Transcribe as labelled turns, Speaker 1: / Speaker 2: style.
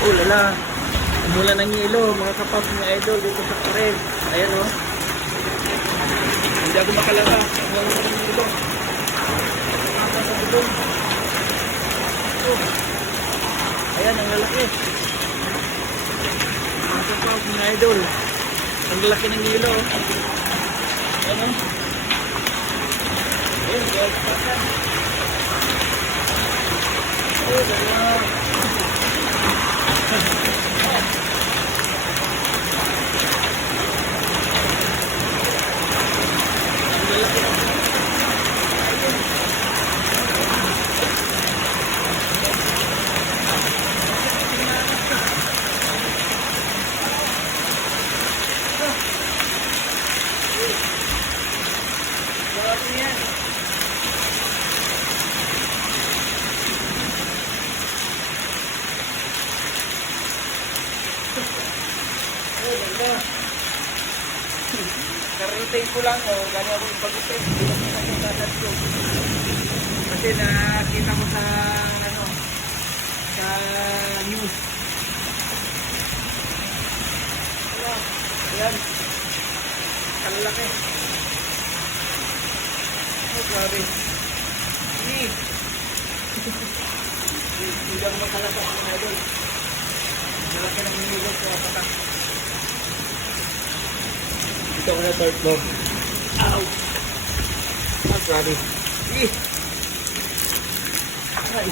Speaker 1: Oh, lala. Umulan ng yelo, mga kapap, mga idol, dito sa Karen. Ayan, oh. Hindi ako makalaba. Umulan ng yelo. Mata sa. Oh. Ayan, ang lalaki. Mga kapap, mga idol. Ang lalaki ng yelo, oh. Ayan, oh. Ayan, guys, pata. Oh, Karating ko lang, oh, gano'n ako ko. Kasi nakita ko sa, ano, sa news. Wala. Ayan. Kalaki. Oh, grabe. Hindi. Hindi ako makalakas mga idol. Malaki ng nilog ko patak. Dito ko na third floor. Ow! Ah, grabe. Eh! Ay!